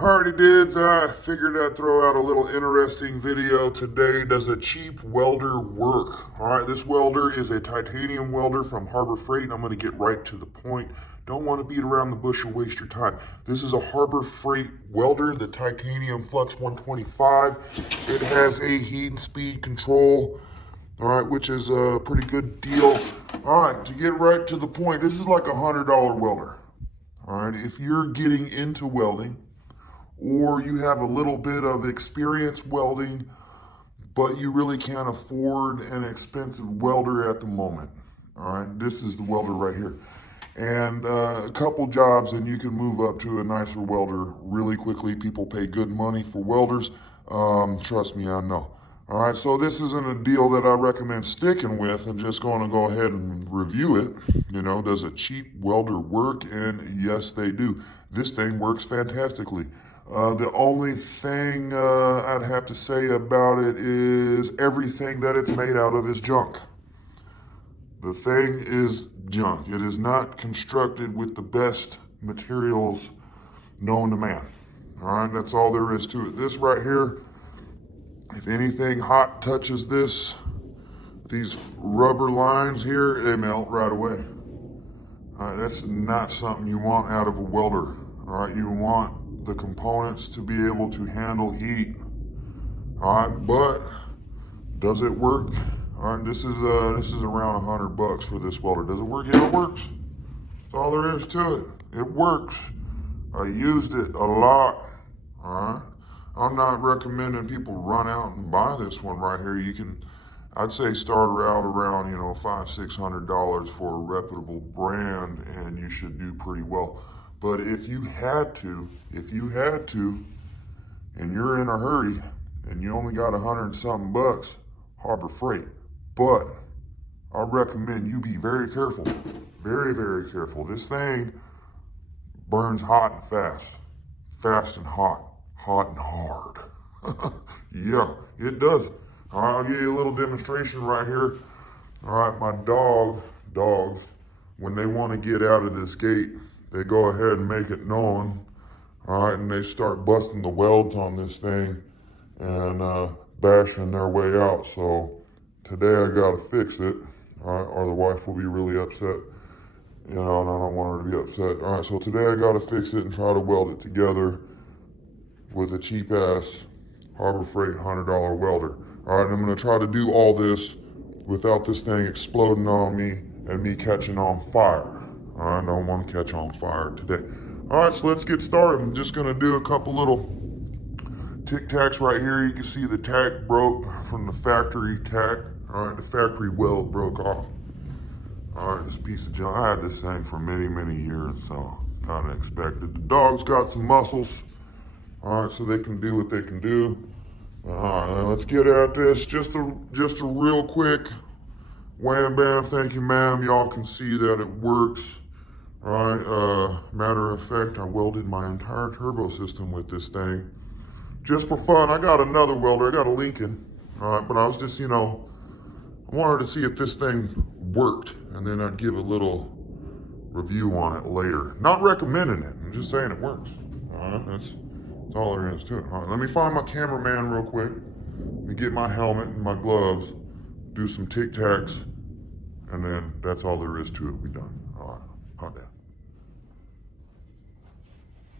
Alrighty dudes, I figured I'd throw out a little interesting video today. Does a cheap welder work? Alright, this welder is a titanium welder from Harbor Freight, and I'm going to get right to the point. Don't want to beat around the bush or waste your time. This is a Harbor Freight welder, the titanium flux 125. It has a heat and speed control, alright, which is a pretty good deal. Alright, to get right to the point, this is like a $100 welder. Alright, if you're getting into welding, or you have a little bit of experience welding, but you really can't afford an expensive welder at the moment. All right, this is the welder right here. And a couple jobs and you can move up to a nicer welder really quickly. People pay good money for welders. Trust me, I know. All right, so this isn't a deal that I recommend sticking with. I'm just going to go ahead and review it. You know, does a cheap welder work? And yes, they do. This thing works fantastically. The only thing I'd have to say about it is everything that it's made out of is junk. The thing is junk. It is not constructed with the best materials known to man. All right, that's all there is to it. This right here, if anything hot touches this, these rubber lines here, they melt right away. All right, that's not something you want out of a welder. All right, you want the components to be able to handle heat. All right, but does it work? All right, this is around $100 for this welder. Does it work? Yeah, it works. That's all there is to it. It works. I used it a lot. All right, I'm not recommending people run out and buy this one right here. You can, I'd say, start out around $500-600 for a reputable brand, and you should do pretty well. But if you had to, and you're in a hurry, and you only got $100 and something bucks, Harbor Freight. But I recommend you be very careful, very, very careful. This thing burns hot and fast and hot and hard. Yeah, it does. All right, I'll give you a little demonstration right here. All right, my dogs, when they want to get out of this gate, they go ahead and make it known, all right, and they start busting the welds on this thing and bashing their way out. So today I got to fix it, all right, or the wife will be really upset, and I don't want her to be upset. All right, so today I got to fix it and try to weld it together with a cheap-ass Harbor Freight $100 welder. All right, I'm going to try to do all this without this thing exploding on me and me catching on fire. I don't want to catch on fire today. All right, so let's get started. I'm just going to do a couple little tic tacs right here. You can see the tack broke from the factory tack. All right, the factory weld broke off. All right, this piece of junk. I had this thing for many, many years, so kind of expected. The dog's got some muscles. All right, so they can do what they can do. All right, let's get at this. Just a real quick wham bam, thank you ma'am. Y'all can see that it works. All right, matter of fact, I welded my entire turbo system with this thing. Just for fun, I got another welder, I got a Lincoln. All right, but I was just, I wanted to see if this thing worked, and then I'd give a little review on it later. Not recommending it, I'm just saying it works. All right, that's all there is to it. All right, let me find my cameraman real quick. Let me get my helmet and my gloves, do some tic tacs, and then that's all there is to it. We're done. All right, hot damn.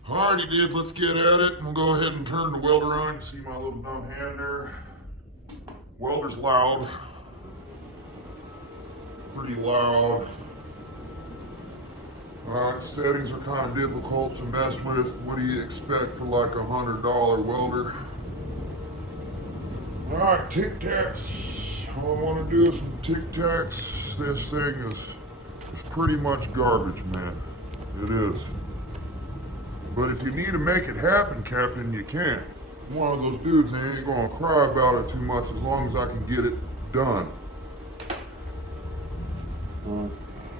Alrighty, dudes, let's get at it. We'll go ahead and turn the welder on. You see my little dumb hand there. Welder's loud. Pretty loud. Alright, settings are kind of difficult to mess with. What do you expect for like a $100 welder? Alright, tic tacs. All I want to do is some tic tacs. This thing is pretty much garbage, man. It is. But if you need to make it happen, Captain, you can. I'm one of those dudes that ain't gonna cry about it too much as long as I can get it done.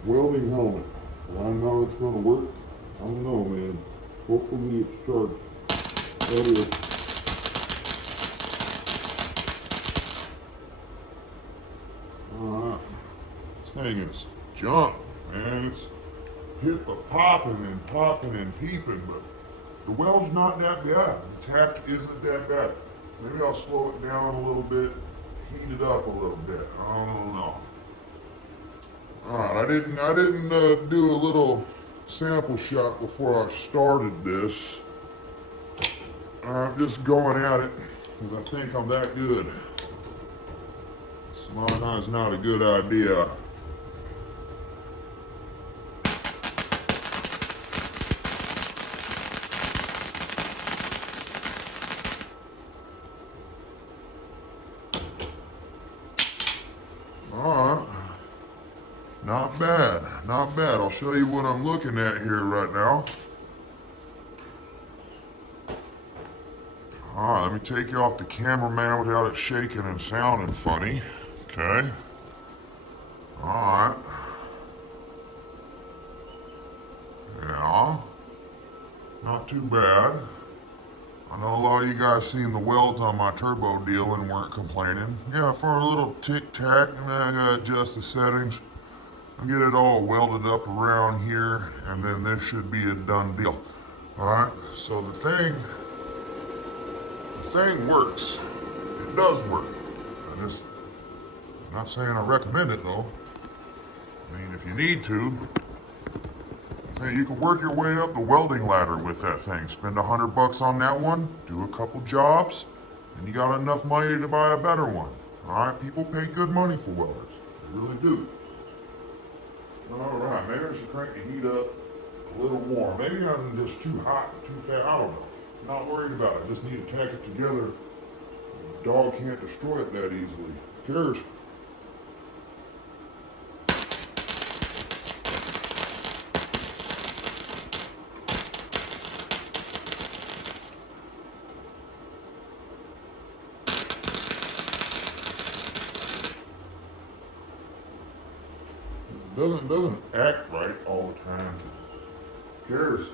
Welding helmet. Do I know it's gonna work? I don't know, man. Hopefully it's charged. That is. Alright. This thing is junk, man. It's hit the popping and peeping, but The weld's not that bad. The tack isn't that bad. Maybe I'll slow it down a little bit, heat it up a little bit. I don't know. All right, I didn't do a little sample shot before I started this. I'm just going at it because I think I'm that good. Sometimes not a good idea. Alright. Not bad. Not bad. I'll show you what I'm looking at here right now. Alright, let me take you off the cameraman without it shaking and sounding funny. Okay. Alright. Yeah. Not too bad. I know a lot of you guys seen the welds on my turbo deal and weren't complaining. Yeah, for a little tic-tac, and I gotta adjust the settings. I'll get it all welded up around here, and then this should be a done deal. Alright, so the thing works. It does work. I'm not saying I recommend it though. I mean, if you need to, you can work your way up the welding ladder with that thing. Spend $100 on that one, do a couple jobs, and you got enough money to buy a better one. Alright, people pay good money for welders. They really do. Alright, maybe I should crank the heat up a little more. Maybe I'm just too hot, too fat, I don't know. Not worried about it, just need to tack it together. The dog can't destroy it that easily. Who cares? Doesn't act right all the time. Who cares?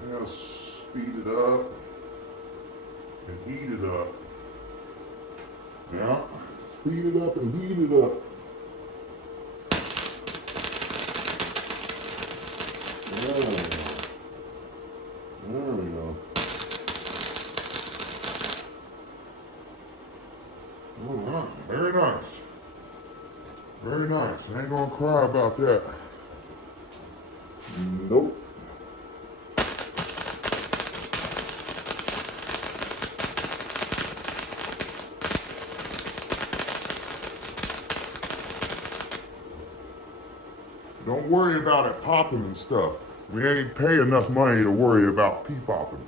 I gotta speed it up and heat it up. Yeah, speed it up and heat it up. There we go. All right, very nice. Very nice. I ain't gonna cry about that. Nope. Don't worry about it popping and stuff. We ain't pay enough money to worry about pee popping.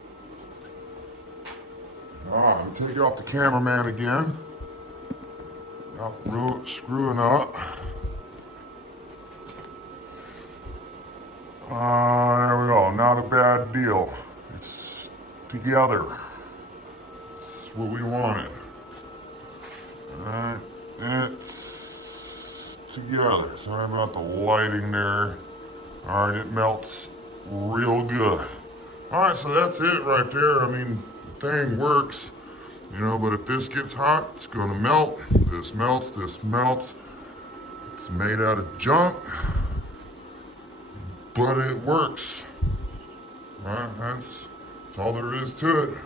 Alright, I'm gonna take off the cameraman again. Screwing up. There we go. Not a bad deal. It's together. It's what we wanted. Alright, it's together. Sorry about the lighting there. Alright, it melts real good. Alright, so that's it right there. I mean, the thing works. You know, but if this gets hot, it's gonna melt. This melts, this melts. It's made out of junk, but it works. Alright, that's all there is to it.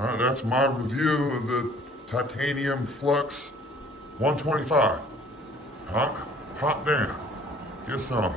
Alright, that's my review of the titanium flux 125. Hot damn. Get some.